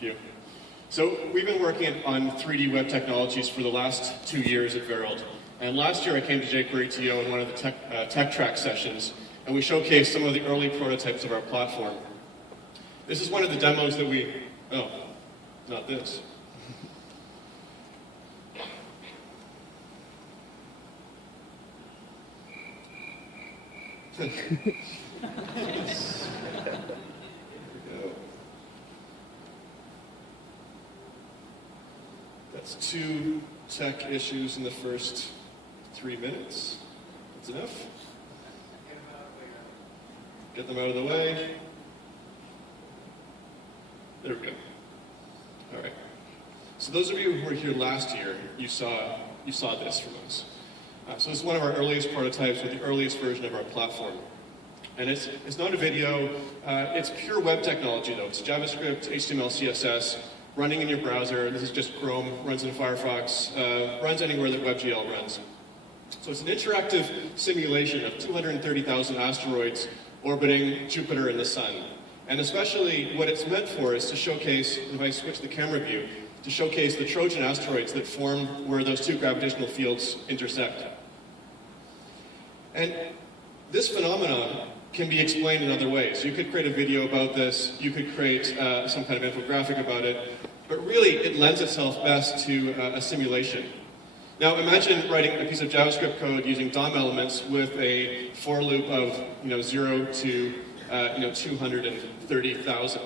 Thank you. So we've been working on 3D web technologies for the last 2 years at Verald. And last year I came to JQueryTO in one of the tech track sessions, and we showcased some of the early prototypes of our platform. This is one of the demos that we, oh, not this. That's 2 tech issues in the first 3 minutes. That's enough. Get them out of the way. There we go. All right. So those of you who were here last year, you saw this from us. So this is one of our earliest prototypes with the earliest version of our platform. And it's not a video, it's pure web technology though. It's JavaScript, HTML, CSS, running in your browser. This is just Chrome, runs in Firefox, runs anywhere that WebGL runs. So it's an interactive simulation of 230,000 asteroids orbiting Jupiter and the Sun. And especially what it's meant for is to showcase, if I switch the camera view, to showcase the Trojan asteroids that form where those 2 gravitational fields intersect. And this phenomenon can be explained in other ways. You could create a video about this, you could create some kind of infographic about it, but really it lends itself best to a simulation. Now imagine writing a piece of JavaScript code using DOM elements with a for loop of 0 to 230,000.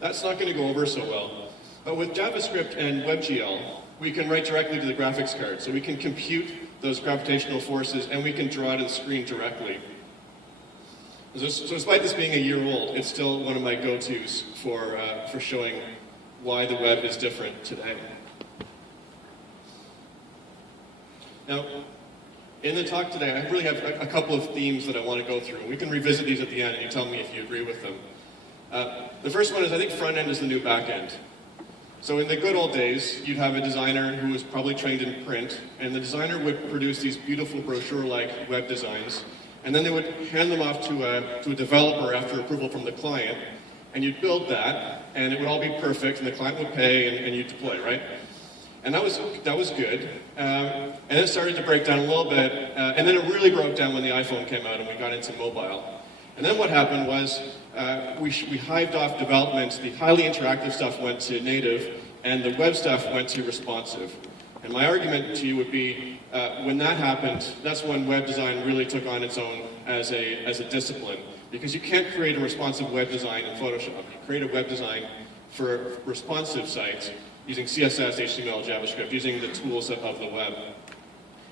That's not going to go over so well. But with JavaScript and WebGL, we can write directly to the graphics card. So we can compute those gravitational forces and we can draw to the screen directly. So despite this being a year old, it's still one of my go-tos for showing why the web is different today. Now, in the talk today, I really have a couple of themes that I want to go through. We can revisit these at the end and you tell me if you agree with them. The first one is I think front end is the new back end. So in the good old days, you'd have a designer who was probably trained in print, and the designer would produce these beautiful brochure-like web designs, and then they would hand them off to a developer after approval from the client, and you'd build that, and it would all be perfect, and the client would pay, and you'd deploy, right? And that was good. And then it started to break down a little bit, and then it really broke down when the iPhone came out and we got into mobile. And then what happened was we hived off development. The highly interactive stuff went to native, and the web stuff went to responsive. And my argument to you would be, when that happened, that's when web design really took on its own as a discipline. Because you can't create a responsive web design in Photoshop. You create a web design for responsive sites using CSS, HTML, JavaScript, using the tools of the web.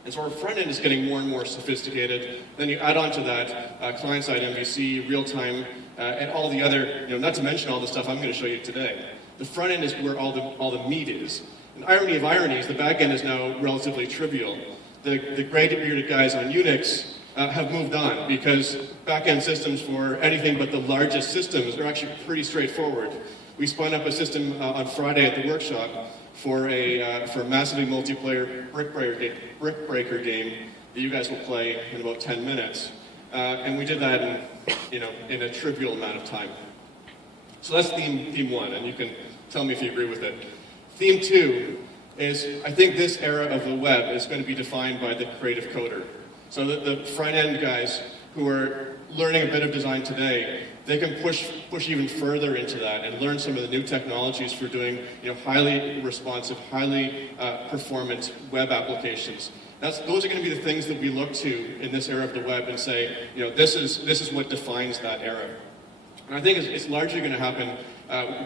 And so our front end is getting more and more sophisticated. Then you add on to that client-side MVC, real-time, and all the other, not to mention all the stuff I'm going to show you today. The front end is where all the meat is. And irony of ironies, the back end is now relatively trivial. The gray-bearded guys on Unix have moved on because back-end systems for anything but the largest systems are actually pretty straightforward. We spun up a system on Friday at the workshop for a massively multiplayer brick breaker game that you guys will play in about 10 minutes. And we did that in a trivial amount of time. So that's theme 1, and you can tell me if you agree with it. Theme 2 is, I think this era of the web is going to be defined by the creative coder. So the front-end guys who are learning a bit of design today, they can push even further into that and learn some of the new technologies for doing highly responsive, highly performant web applications. Those are going to be the things that we look to in this era of the web and say, this is what defines that era. And I think it's largely going to happen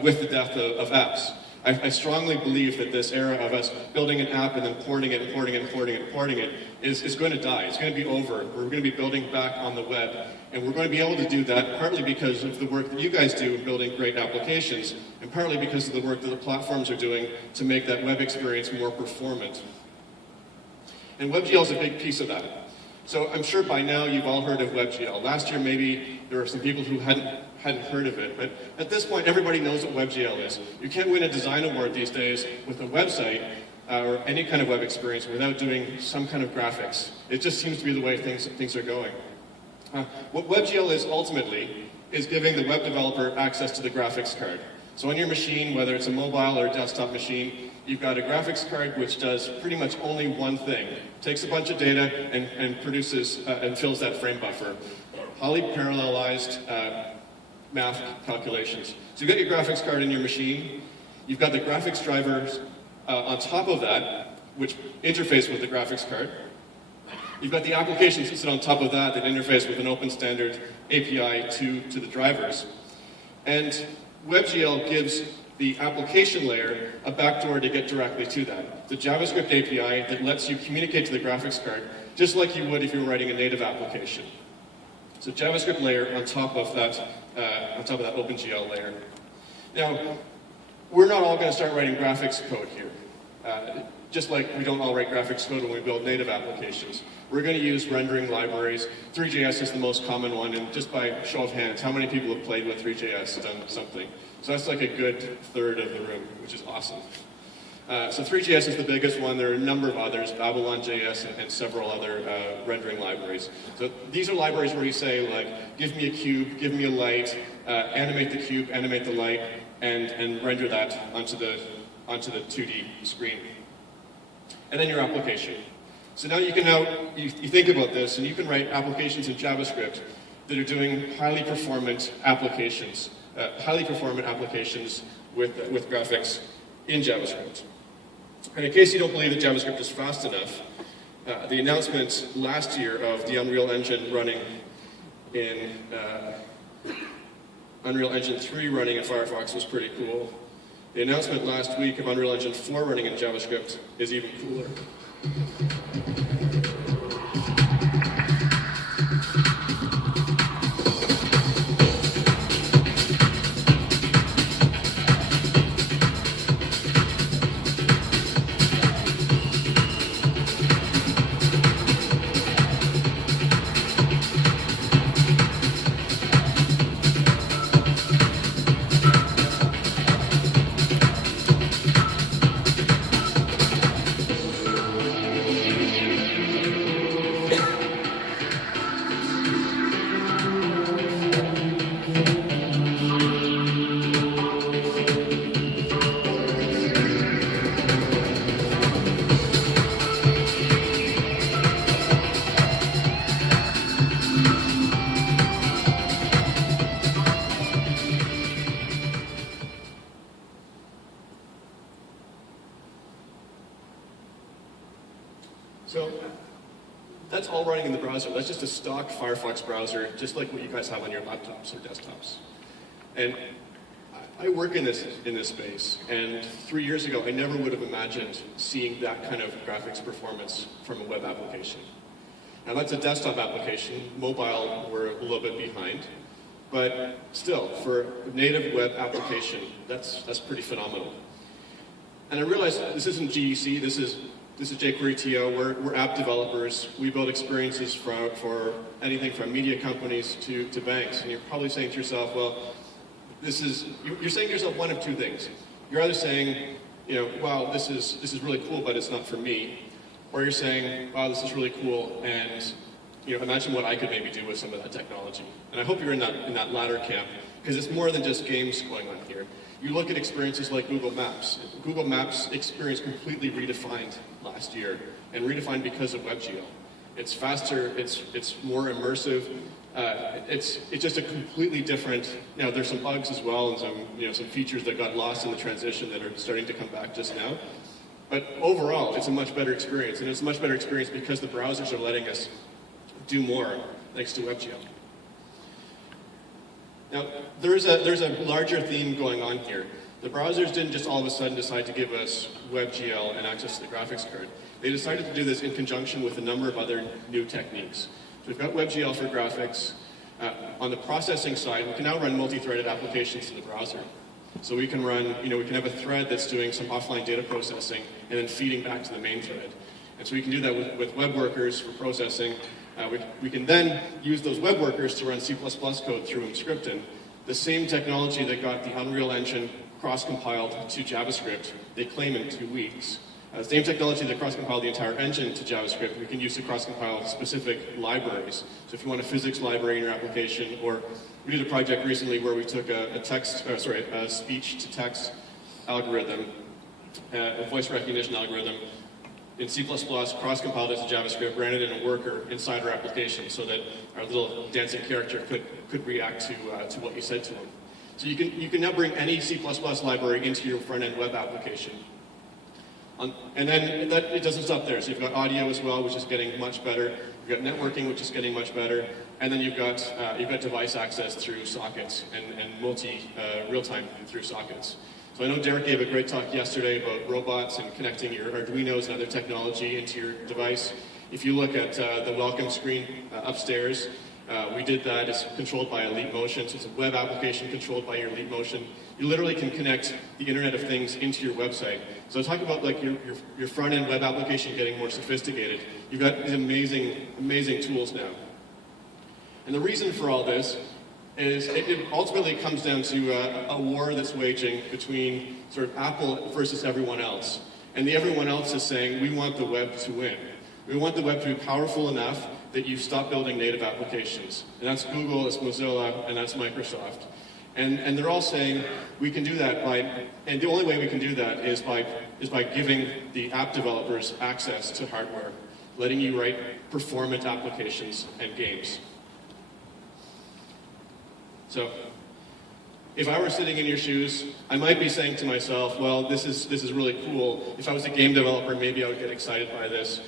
with the death of apps. I strongly believe that this era of us building an app and then porting it and porting it and porting it and porting it is going to die. It's going to be over. We're going to be building back on the web. And we're going to be able to do that partly because of the work that you guys do in building great applications, and partly because of the work that the platforms are doing to make that web experience more performant. And WebGL is a big piece of that. So I'm sure by now you've all heard of WebGL. Last year maybe there were some people who hadn't heard of it, but at this point everybody knows what WebGL is. You can't win a design award these days with a website or any kind of web experience without doing some kind of graphics. It just seems to be the way things are going. What WebGL is ultimately is giving the web developer access to the graphics card. So on your machine, whether it's a mobile or a desktop machine, you've got a graphics card which does pretty much only one thing. It takes a bunch of data and produces and fills that frame buffer. Highly parallelized math calculations. So you've got your graphics card in your machine. You've got the graphics drivers on top of that, which interface with the graphics card. You've got the applications that sit on top of that interface with an open standard API to the drivers. And WebGL gives the application layer a backdoor to get directly to that. The JavaScript API that lets you communicate to the graphics card just like you would if you were writing a native application. So JavaScript layer on top of that OpenGL layer. Now, we're not all going to start writing graphics code here. Just like we don't all write graphics code when we build native applications. We're going to use rendering libraries. 3JS is the most common one, and just by show of hands, how many people have played with 3JS, done something? So that's like a good third of the room, which is awesome. So 3JS is the biggest one. There are a number of others, Babylon.js and several other rendering libraries. So these are libraries where you say, like, give me a cube, give me a light, animate the cube, animate the light, and render that onto the 2D screen. And then your application. So now you think about this, and you can write applications in JavaScript that are doing highly performant applications with graphics in JavaScript. And in case you don't believe that JavaScript is fast enough, the announcement last year of the Unreal Engine running in Unreal Engine 3 running in Firefox was pretty cool. The announcement last week of Unreal Engine 4 running in JavaScript is even cooler. So that's all running in the browser. That's just a stock Firefox browser, just like what you guys have on your laptops or desktops. And I work in this space, and 3 years ago, I never would have imagined seeing that kind of graphics performance from a web application. Now that's a desktop application. Mobile, we're a little bit behind. But still, for a native web application, that's pretty phenomenal. And I realize this isn't GEC, this is JQueryTO. We're app developers. We build experiences for anything from media companies to banks. And you're probably saying to yourself, well, you're saying to yourself one of two things. You're either saying, wow, this is really cool, but it's not for me. Or you're saying, wow, this is really cool, and imagine what I could maybe do with some of that technology. And I hope you're in that latter camp, because it's more than just games going on here. You look at experiences like Google Maps. Google Maps experience completely redefined last year, and redefined because of WebGL. It's faster, it's more immersive, it's just a completely different, there's some bugs as well, and some features that got lost in the transition that are starting to come back just now. But overall, it's a much better experience, and it's a much better experience because the browsers are letting us do more thanks to WebGL. Now, there's a larger theme going on here. The browsers didn't just all of a sudden decide to give us WebGL and access to the graphics card. They decided to do this in conjunction with a number of other new techniques. So we've got WebGL for graphics. On the processing side, we can now run multi-threaded applications in the browser. So we can run, we can have a thread that's doing some offline data processing and then feeding back to the main thread. And so we can do that with web workers for processing. We can then use those web workers to run C++ code through Scripting. The same technology that got the Unreal Engine cross-compiled to JavaScript, they claim in 2 weeks. Same technology that cross-compiled the entire engine to JavaScript, we can use to cross-compile specific libraries. So if you want a physics library in your application, or we did a project recently where we took a speech-to-text algorithm, a voice recognition algorithm, in C++, cross-compiled it to JavaScript, ran it in a worker inside our application so that our little dancing character could react to what you said to him. So you can now bring any C++ library into your front-end web application. And then it doesn't stop there. So you've got audio as well, which is getting much better. You've got networking, which is getting much better. And then you've got device access through sockets and real-time through sockets. So I know Derek gave a great talk yesterday about robots and connecting your Arduinos and other technology into your device. If you look at the welcome screen upstairs, we did that. It's controlled by Elite Motion, so it's a web application controlled by your Elite Motion. You literally can connect the Internet of Things into your website. So talk about like your front-end web application getting more sophisticated. You've got these amazing tools now. And the reason for all this is it ultimately comes down to a war that's waging between sort of Apple versus everyone else. And the everyone else is saying, we want the web to win. We want the web to be powerful enough that you stop building native applications. And that's Google, that's Mozilla, and that's Microsoft. And they're all saying, we can do that and the only way we can do that is by giving the app developers access to hardware, letting you write performant applications and games. So, if I were sitting in your shoes, I might be saying to myself, well, this is really cool. If I was a game developer, maybe I would get excited by this.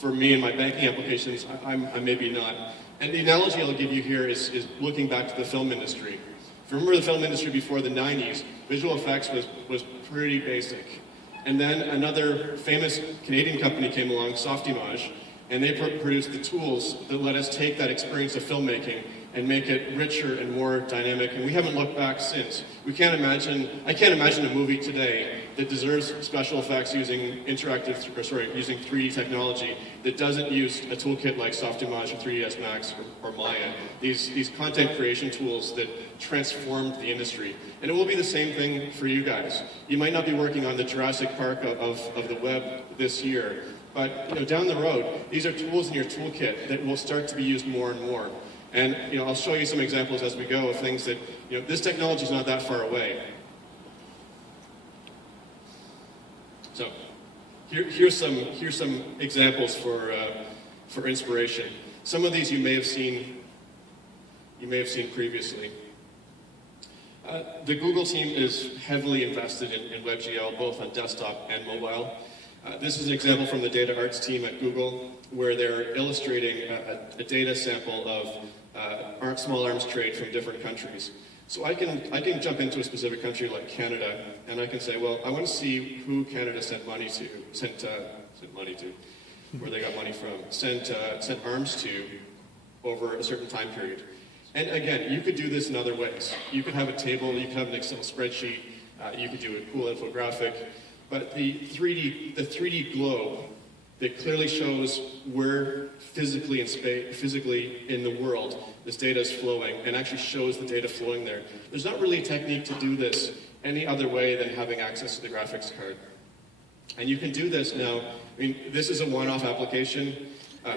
For me and my banking applications, I'm maybe not. And the analogy I'll give you here is looking back to the film industry. If you remember the film industry before the 90s, visual effects was pretty basic. And then another famous Canadian company came along, Softimage, and they produced the tools that let us take that experience of filmmaking and make it richer and more dynamic, and we haven't looked back since. I can't imagine a movie today that deserves special effects using using 3D technology that doesn't use a toolkit like Softimage or 3ds Max or Maya. These content creation tools that transformed the industry. And it will be the same thing for you guys. You might not be working on the Jurassic Park of the web this year, but down the road, these are tools in your toolkit that will start to be used more and more. And I'll show you some examples as we go of things that this technology is not that far away. So here's some examples for inspiration. Some of these you may have seen previously. The Google team is heavily invested in WebGL, both on desktop and mobile. This is an example from the data arts team at Google, where they're illustrating a data sample of small arms trade from different countries. So I can jump into a specific country like Canada, and I can say, well, I want to see who Canada sent money to, where they got money from, sent arms to over a certain time period. And again, you could do this in other ways. You could have a table, you could have an Excel spreadsheet, you could do a cool infographic, but the 3D globe that clearly shows where physically in the world this data is flowing and actually shows the data flowing there. There's not really a technique to do this any other way than having access to the graphics card. And you can do this now. This is a one-off application.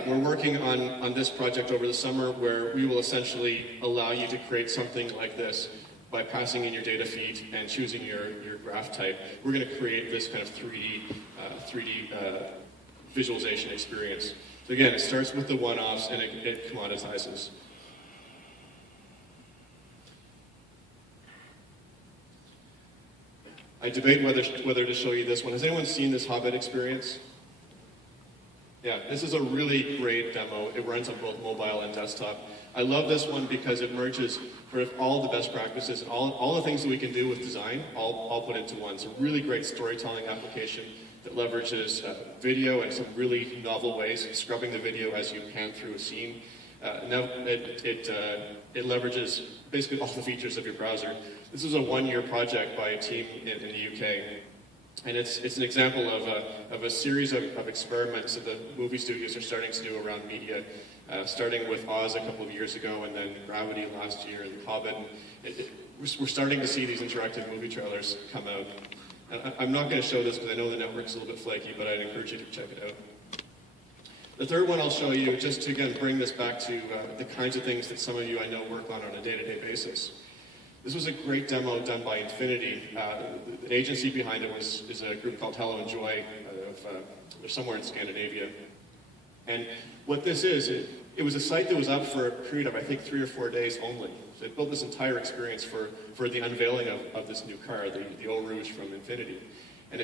We're working on this project over the summer where we will essentially allow you to create something like this by passing in your data feed and choosing your graph type. We're going to create this kind of 3D visualization experience. So again, it starts with the one-offs and it commoditizes. I debate whether to show you this one. Has anyone seen this Hobbit experience? Yeah, this is a really great demo. It runs on both mobile and desktop. I love this one because it merges sort of all the best practices and all the things that we can do with design, all put into one. It's a really great storytelling application that leverages video in some really novel ways, scrubbing the video as you pan through a scene. Now it leverages basically all the features of your browser. This is a one-year project by a team in the UK. And it's an example of a series of experiments that the movie studios are starting to do around media, starting with Oz a couple of years ago, and then Gravity last year, and Hobbit. We're starting to see these interactive movie trailers come out. I'm not going to show this because I know the network's a little bit flaky, but I'd encourage you to check it out. The third one I'll show you, just to again bring this back to the kinds of things that some of you I know work on a day-to-day basis. This was a great demo done by Infinity. The agency behind it is a group called Hello Enjoy. They're somewhere in Scandinavia. And what this is, it was a site that was up for a period of, I think, 3 or 4 days only. So it built this entire experience for the unveiling of this new car, the Eau Rouge from Infinity. And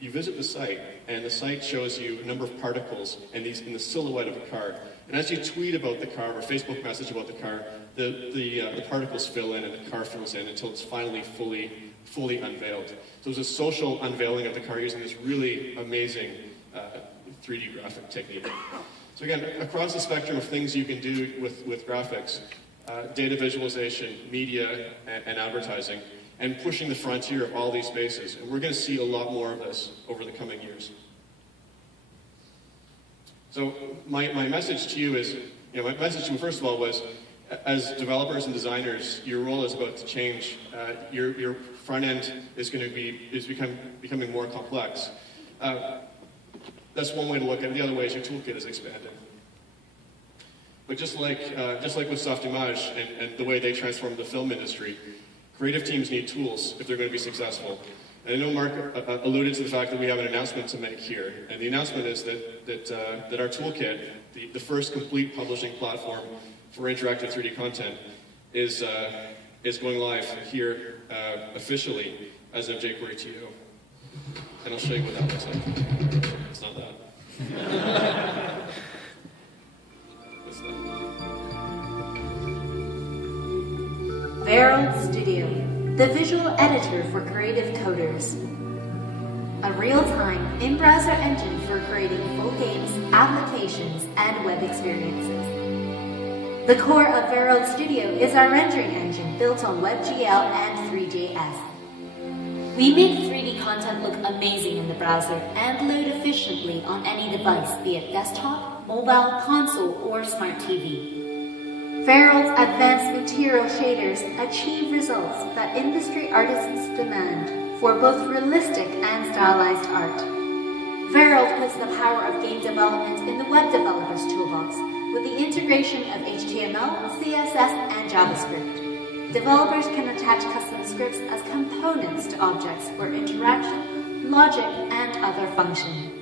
you visit the site, and the site shows you a number of particles in the silhouette of a car. And as you tweet about the car or Facebook message about the car, the particles fill in and the car fills in until it's finally fully unveiled. So it was a social unveiling of the car using this really amazing 3D graphic technique. So again, across the spectrum of things you can do with graphics, data visualization, media, and advertising, and pushing the frontier of all these spaces. And we're going to see a lot more of this over the coming years. So my message to you is, my message to you first of all was, as developers and designers, your role is about to change. Your front end is becoming more complex. That's one way to look at it. The other way is your toolkit is expanding. But just like with Softimage and the way they transformed the film industry, creative teams need tools if they're going to be successful. And I know Mark alluded to the fact that we have an announcement to make here. And the announcement is that our toolkit, the first complete publishing platform for interactive 3D content, is going live here officially as of JQueryTO. And I'll show you what that looks like. It's not that. What's that? WebCL Studio, the visual editor for creative coders. A real-time, in-browser engine for creating full games, applications, and web experiences. The core of WebCL Studio is our rendering engine built on WebGL and 3JS. We make 3D content look amazing in the browser and load efficiently on any device, be it desktop, mobile, console, or smart TV. WebCL's advanced material shaders achieve results that industry artists demand for both realistic and stylized art. WebCL puts the power of game development in the web developer's toolbox with the integration of HTML, CSS, and JavaScript. Developers can attach custom scripts as components to objects for interaction, logic, and other functions.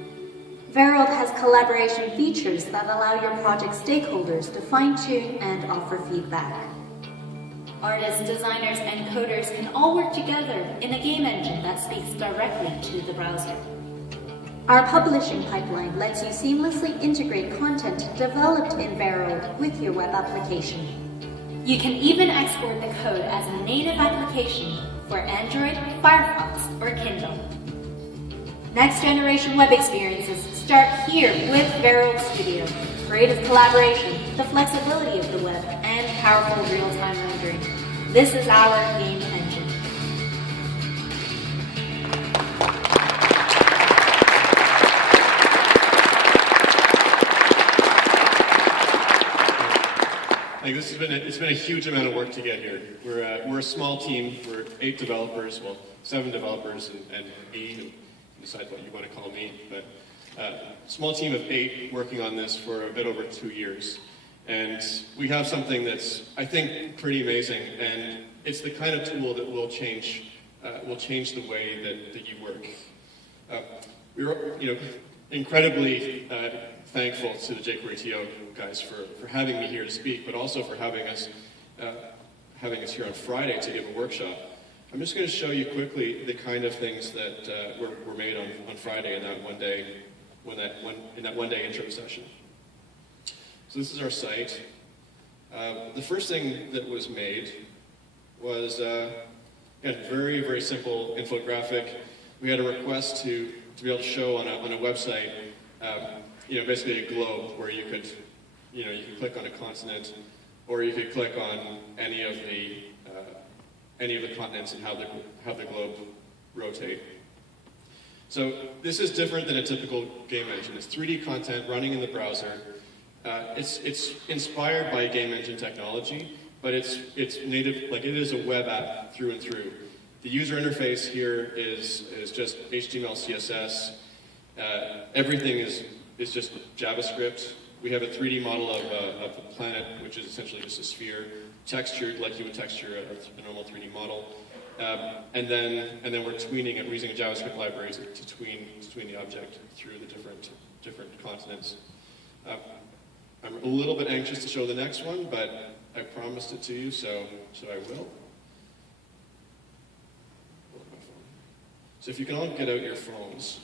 WebCL has collaboration features that allow your project stakeholders to fine-tune and offer feedback. Artists, designers, and coders can all work together in a game engine that speaks directly to the browser. Our publishing pipeline lets you seamlessly integrate content developed in WebCL with your web application. You can even export the code as a native application for Android, Firefox, or Kindle. Next-generation web experiences start here with WebCL Studio. Creative collaboration, the flexibility of the web, and powerful real-time rendering. This is our game engine. It's been a huge amount of work to get here. We're a small team. We're 8 developers, well, 7 developers and me, and decide what you want to call me. But small team of 8 working on this for a bit over 2 years, and we have something that's, I think, pretty amazing. And it's the kind of tool that will change the way that you work. We're incredibly thankful to the JQueryTO guys for having me here to speak, but also for having us here on Friday to give a workshop. I'm just going to show you quickly the kind of things that were made on Friday in that one day intro session. So this is our site. The first thing that was made was a very, very simple infographic. We had a request to be able to show on a website, basically a globe where you could click on a continent, or you could click on any of the continents and have the globe rotate. So this is different than a typical game engine. It's 3D content running in the browser. It's inspired by game engine technology, but it's native, like it is a web app through and through. The user interface here is just HTML, CSS. Everything is just JavaScript. We have a 3D model of the planet, which is essentially just a sphere, textured like you would texture a normal 3D model. And then we're tweening it. We're using a JavaScript library to tween the object through the different continents. I'm a little bit anxious to show the next one, but I promised it to you, so I will. So if you can all get out your phones,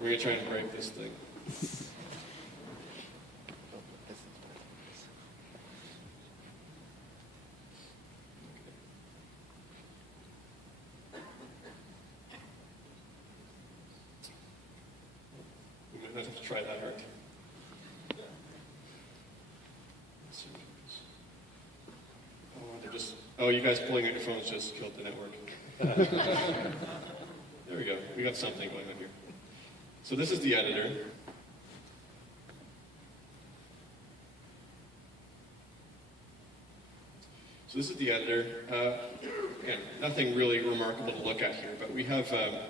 we're going to try and break this thing. We might not have to try that hard. Oh, you guys pulling out your phones just killed the network. There we go. We got something going on here. So this is the editor. So this is the editor. Again, nothing really remarkable to look at here, but we have a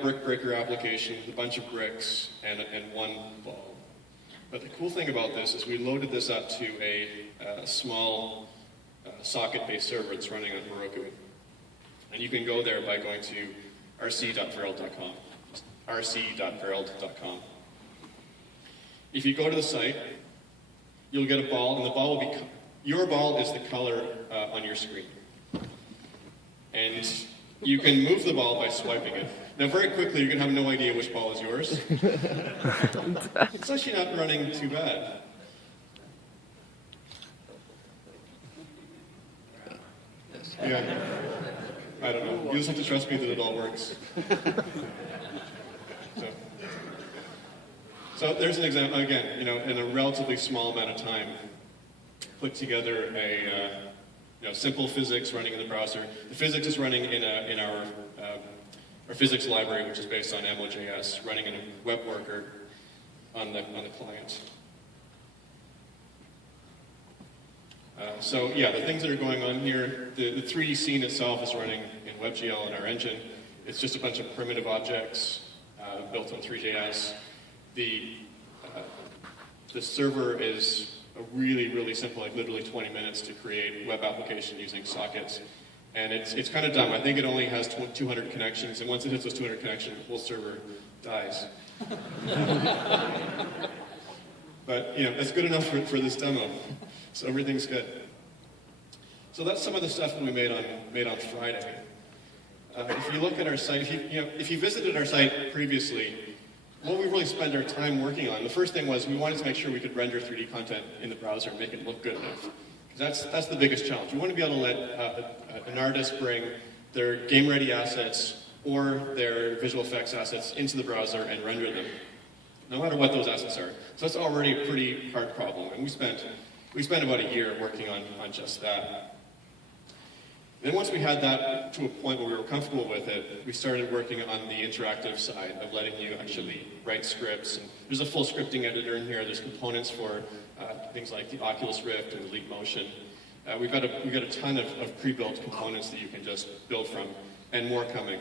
brick breaker application with a bunch of bricks and one ball. But the cool thing about this is we loaded this up to a small socket-based server that's running on Heroku. And you can go there by going to rc.verld.com. rc.verld.com. If you go to the site, you'll get a ball, and the ball will be, your ball is the color on your screen. And you can move the ball by swiping it. Now very quickly, you're going to have no idea which ball is yours. It's actually not running too bad. Yeah, I don't know. You just have to trust me that it all works. So there's an example, again, in a relatively small amount of time, put together a simple physics running in the browser. The physics is running in our physics library, which is based on Mo.js, running in a web worker on the client. So yeah, the things that are going on here, the 3D scene itself is running in WebGL in our engine. It's just a bunch of primitive objects built on 3JS. The server is a really simple, like literally 20 minutes to create web application using sockets. And it's kind of dumb. I think it only has 200 connections, and once it hits those 200 connections, the whole server dies. But that's good enough for this demo. So everything's good. So that's some of the stuff that we made on Friday. If you look at our site, if you visited our site previously, what we really spent our time working on, the first thing was we wanted to make sure we could render 3D content in the browser and make it look good enough. Because that's the biggest challenge. We want to be able to let an artist bring their game-ready assets or their visual effects assets into the browser and render them, no matter what those assets are. So that's already a pretty hard problem, and we spent about a year working on just that. Then once we had that to a point where we were comfortable with it, we started working on the interactive side of letting you actually write scripts. And there's a full scripting editor in here. There's components for things like the Oculus Rift and the Leap Motion. We've got a ton of pre-built components that you can just build from, and more coming.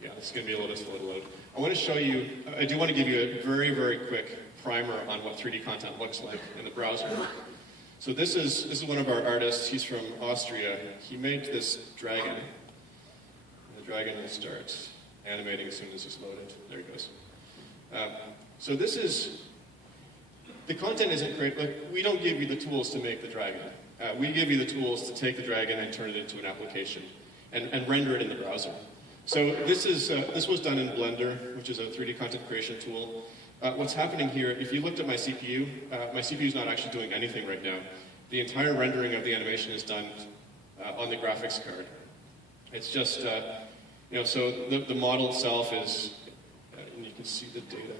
Yeah, it's going to be a little slow to load. I want to show you, I do want to give you a very quick primer on what 3D content looks like in the browser. So this is one of our artists. He's from Austria. He made this dragon. And the dragon will start animating as soon as it's loaded. There it goes. So this is, the content isn't great. Like, we don't give you the tools to make the dragon. We give you the tools to take the dragon and turn it into an application and render it in the browser. So this was done in Blender, which is a 3D content creation tool. What's happening here, if you looked at my CPU is not actually doing anything right now. The entire rendering of the animation is done on the graphics card. It's just, so the model itself is, and you can see the data.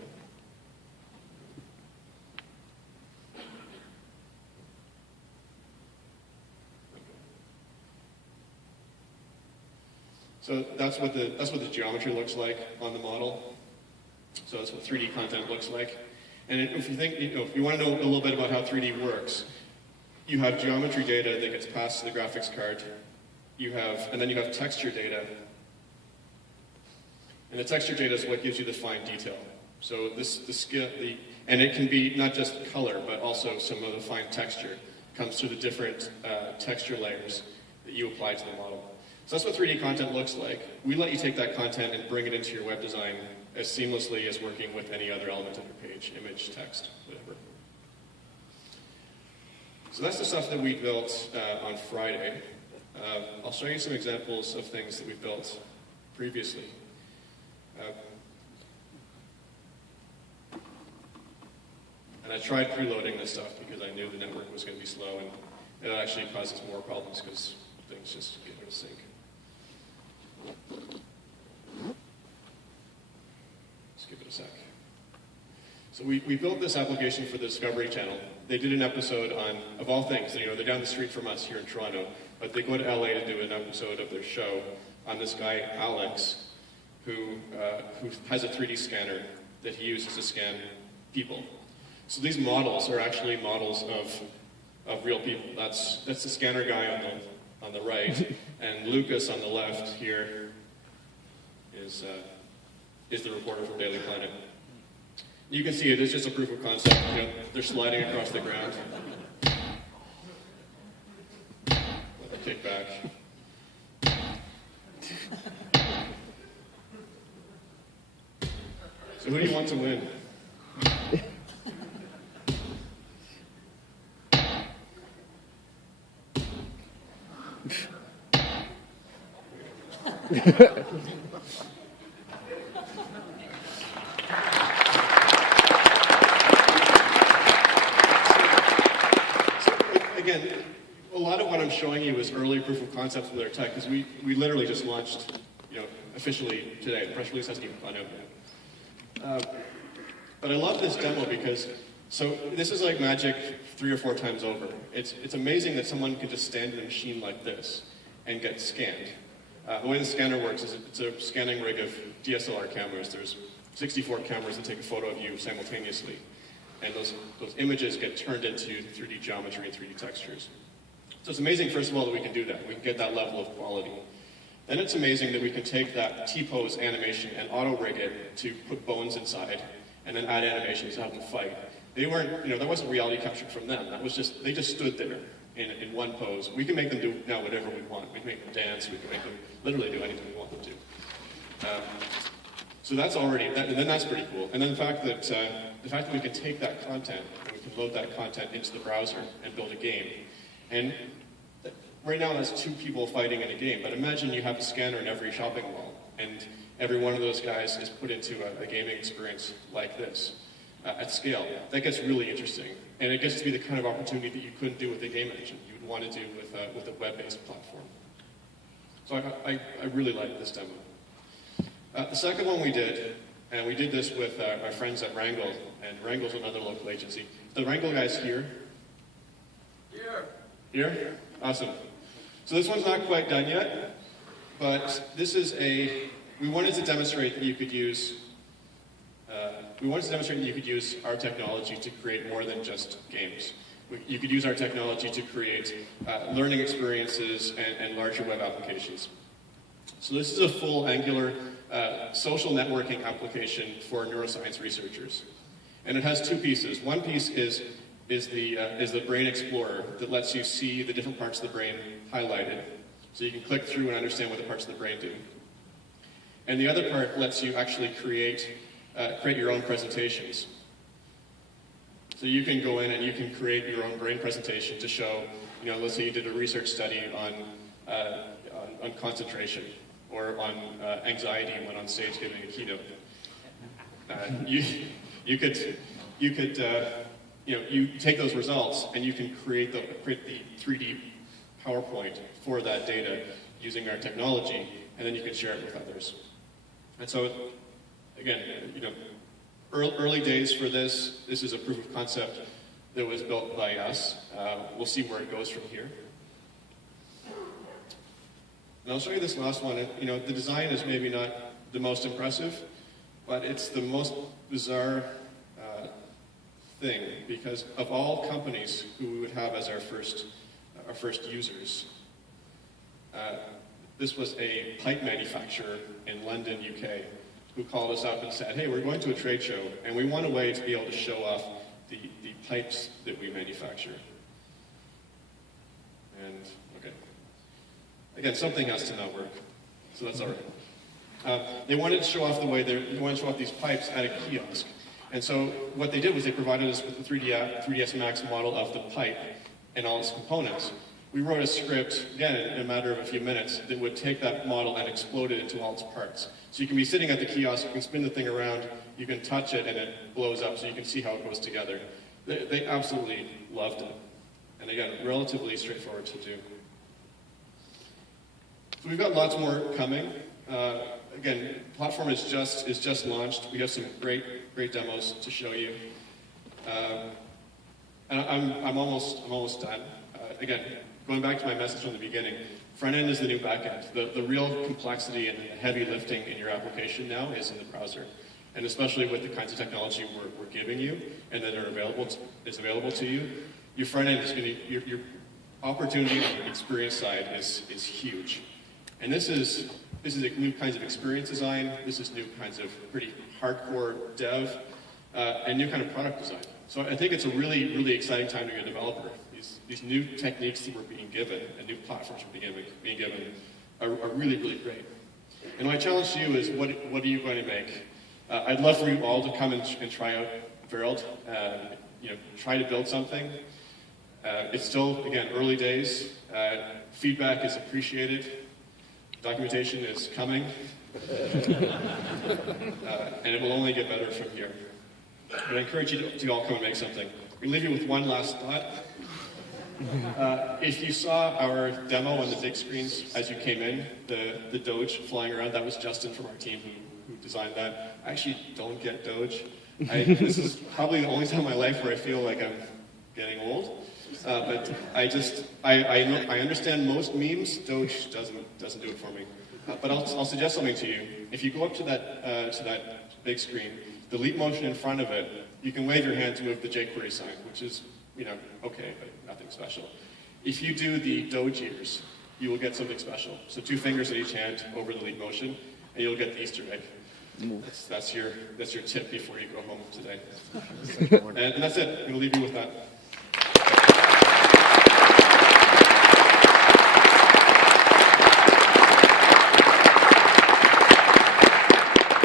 So that's what the geometry looks like on the model. So that's what 3D content looks like. And if you think, if you want to know a little bit about how 3D works, you have geometry data that gets passed to the graphics card. and then you have texture data. And the texture data is what gives you the fine detail. So and it can be not just color, but also some of the fine texture comes through the different texture layers that you apply to the model. So that's what 3D content looks like. We let you take that content and bring it into your web design as seamlessly as working with any other element of your page, image, text, whatever. So that's the stuff that we built on Friday. I'll show you some examples of things that we've built previously. And I tried preloading this stuff because I knew the network was going to be slow, and it actually causes more problems because things just get out of sync. Let's give it a sec. So we built this application for the Discovery Channel. They did an episode on, of all things, they're down the street from us here in Toronto, but they go to LA to do an episode of their show on this guy, Alex, who has a 3D scanner that he uses to scan people. So these models are actually models of real people. That's the scanner guy on the right, and Lucas on the left here is the reporter from Daily Planet. You can see it is just a proof of concept. They're sliding across the ground. Let them kick back. So who do you want to win? Again, a lot of what I'm showing you is early proof of concepts with our tech, because we literally just launched, officially today. The press release hasn't even gone out yet. But I love this demo because, so this is like magic 3 or 4 times over. It's amazing that someone can just stand in a machine like this and get scanned. The way the scanner works is it's a scanning rig of DSLR cameras. There's 64 cameras that take a photo of you simultaneously. And those images get turned into 3D geometry and 3D textures. So it's amazing, first of all, that we can do that. We can get that level of quality. Then it's amazing that we can take that T-pose animation and auto-rig it to put bones inside, and then add animations to have them fight. They weren't, that wasn't reality captured from them. That was just, they just stood there in one pose. We can make them do now whatever we want. We can make them dance, we can make them literally do anything we want them to. So that's already, and then that's pretty cool. And then the fact that we can take that content, and we can load that content into the browser and build a game. And right now that's 2 people fighting in a game, but imagine you have a scanner in every shopping mall, and every one of those guys is put into a gaming experience like this, at scale. That gets really interesting. And it gets to be the kind of opportunity that you couldn't do with a game engine. You would want to do with a web-based platform. So I really like this demo. The second one we did, and we did this with our friends at Wrangle, and Wrangle's another local agency. The Wrangle guys here? Here? Awesome. So this one's not quite done yet, but this is we wanted to demonstrate that you could use our technology to create more than just games. You could use our technology to create learning experiences and larger web applications. So this is a full Angular social networking application for neuroscience researchers. And it has 2 pieces. One piece is the Brain Explorer that lets you see the different parts of the brain highlighted. So you can click through and understand what the parts of the brain do. And the other part lets you actually create your own presentations. So you can go in and you can create your own brain presentation to show, let's say you did a research study on concentration or on anxiety and went on stage giving a keynote. You take those results and you can create the 3D PowerPoint for that data using our technology, and then you can share it with others. And so, again, early days for this. This is a proof of concept that was built by us. We'll see where it goes from here. And I'll show you this last one. The design is maybe not the most impressive, but it's the most bizarre thing, because of all companies who we would have as our first users, This was a pipe manufacturer in London, UK, who called us up and said, hey, we're going to a trade show, and we want a way to be able to show off the pipes that we manufacture. And, okay. Again, something has to not work, so that's all right. They wanted to show off they wanted to show off these pipes at a kiosk. And so what they did was they provided us with the 3ds Max model of the pipe and all its components. We wrote a script, again, in a matter of a few minutes, that would take that model and explode it into all its parts. So you can be sitting at the kiosk, you can spin the thing around, you can touch it, and it blows up so you can see how it goes together. They absolutely loved it. And again, relatively straightforward to do. So we've got lots more coming. Again, the platform is just launched. We have some great demos to show you. And I'm almost done. Again, going back to my message from the beginning, front end is the new back end. The real complexity and heavy lifting in your application now is in the browser. And especially with the kinds of technology we're giving you and that is available to you, your front end is going to, your opportunity on the experience side is huge. And this is new kinds of experience design, this is new kinds of pretty hardcore dev, and new kind of product design. So I think it's a really exciting time to be a developer. These new techniques that we're being given and new platforms we're being given are really great. And my challenge to you is, what are you going to make? I'd love for you all to come and try out Verld, try to build something. It's still, again, early days. Feedback is appreciated. Documentation is coming. And it will only get better from here. But I encourage you to all come and make something. We leave you with one last thought. If you saw our demo on the big screens as you came in, the Doge flying around, that was Justin from our team who designed that. I actually don't get Doge. This is probably the only time in my life where I feel like I'm getting old. But I understand most memes. Doge doesn't do it for me. But I'll suggest something to you. If you go up to that big screen, the leap motion in front of it, you can wave your hand to move the jQuery sign, which is, okay, but nothing special. If you do the Doge ears, you will get something special. So 2 fingers in each hand over the leap motion, and you'll get the Easter egg. That's your tip before you go home today. And that's it. I'm going to leave you with that.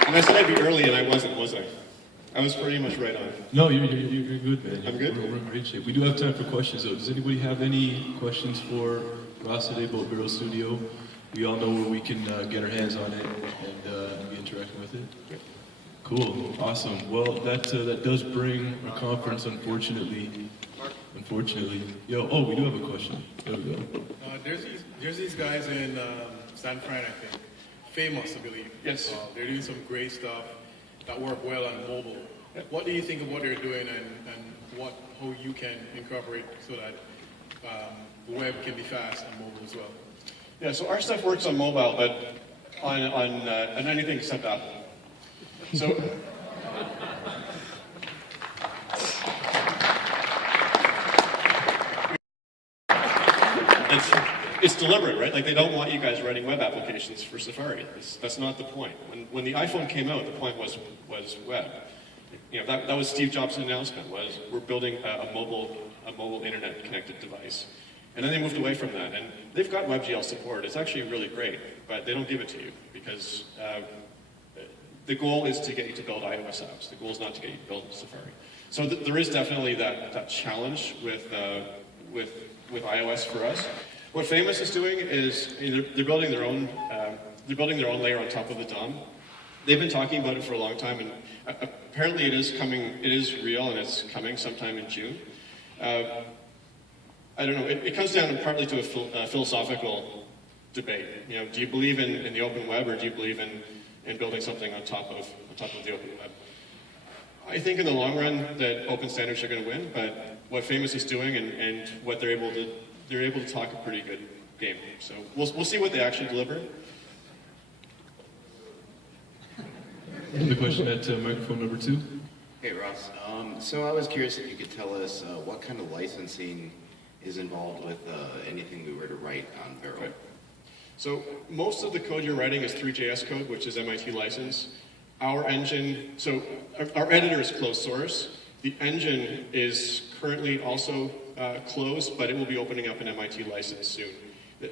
And I said I'd be early, and I wasn't, was I? I was pretty much right on. No, you're good, man. I'm good? We're in great shape. We do have time for questions, though. Does anybody have any questions for Ross today about Vero Studio? We all know where we can get our hands on it and be interacting with it. Cool, awesome. Well, that does bring our conference, unfortunately. We do have a question. There we go. There's these guys in San Fran, I think. Famous, I believe. Yes. They're doing some great stuff that work well on mobile. Yep. What do you think of what they're doing and how you can incorporate so that the web can be fast on mobile as well? Yeah, so our stuff works on mobile, but on anything except Apple. So it's deliberate, right? Like, they don't want you guys writing web applications for Safari. That's not the point. When the iPhone came out, the point was web. That was Steve Jobs' announcement, was we're building a mobile internet connected device. And then they moved away from that, and they've got WebGL support. It's actually really great, but they don't give it to you because the goal is to get you to build iOS apps. The goal is not to get you to build Safari. So there is definitely that challenge with iOS for us. What Famous is doing is they're building their own layer on top of the DOM. They've been talking about it for a long time, and apparently it is coming. It is real, and it's coming sometime in June. I don't know. It comes down partly to a philosophical debate. Do you believe in the open web, or do you believe in building something on top of the open web? I think in the long run that open standards are going to win, but what Famous is doing and what they're able to talk a pretty good game. So we'll see what they actually deliver. The question at microphone number 2. Hey Ross, so I was curious if you could tell us what kind of licensing is involved with anything we were to write on Vero. So most of the code you're writing is 3JS code, which is MIT license. Our engine, so our editor is closed source. The engine is currently also closed, but it will be opening up an MIT license soon. The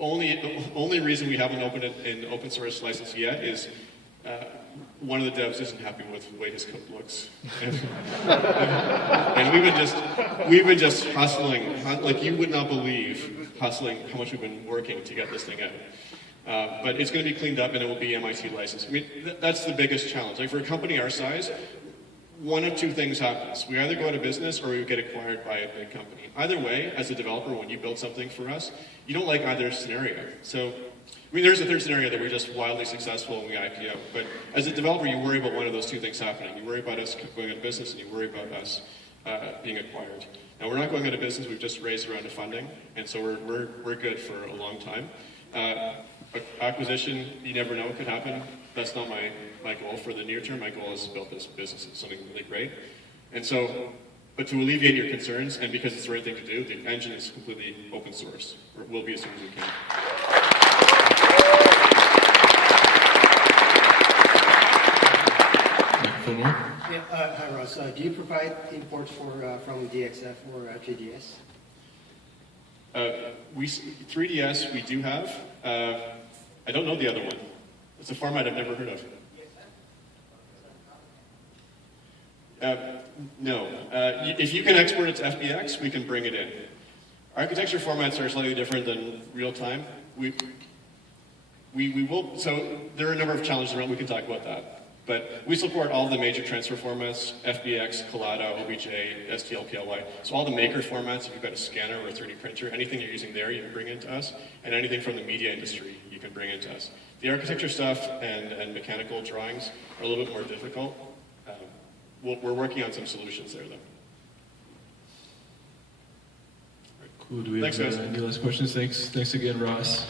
only reason we haven't opened it in open source license yet is one of the devs isn't happy with the way his code looks. And we've been just hustling, like you would not believe, hustling how much we've been working to get this thing out. But it's going to be cleaned up and it will be MIT licensed. I mean, that's the biggest challenge. Like for a company our size, one of two things happens. We either go out of business or we get acquired by a big company. Either way, as a developer, when you build something for us, you don't like either scenario. So, I mean, there's a third scenario that we're just wildly successful and we IPO. But as a developer, you worry about one of those two things happening. You worry about us going out of business and you worry about us being acquired. Now, we're not going out of business. We've just raised a round of funding. And so we're good for a long time. Acquisition, you never know what could happen. That's not my goal for the near term. My goal is to build this business into something really great. And so, but to alleviate your concerns, and because it's the right thing to do, the engine is completely open source, or it will be as soon as we can. One more? Yeah, hi Ross. Do you provide imports from DXF or 3DS? 3DS we do have. I don't know the other one. It's a format I've never heard of. No. If you can export it to FBX, we can bring it in. Architecture formats are slightly different than real time. We will, so there are a number of challenges around, we can talk about that. But we support all the major transfer formats, FBX, Collada, OBJ, STL, PLY. So all the maker formats, if you've got a scanner or a 3D printer, anything you're using there, you can bring into us. And anything from the media industry, you can bring into us. The architecture stuff and mechanical drawings are a little bit more difficult. We're working on some solutions there, though. Cool. Do we Thanks, have guys. any last questions? Thanks again, Ross.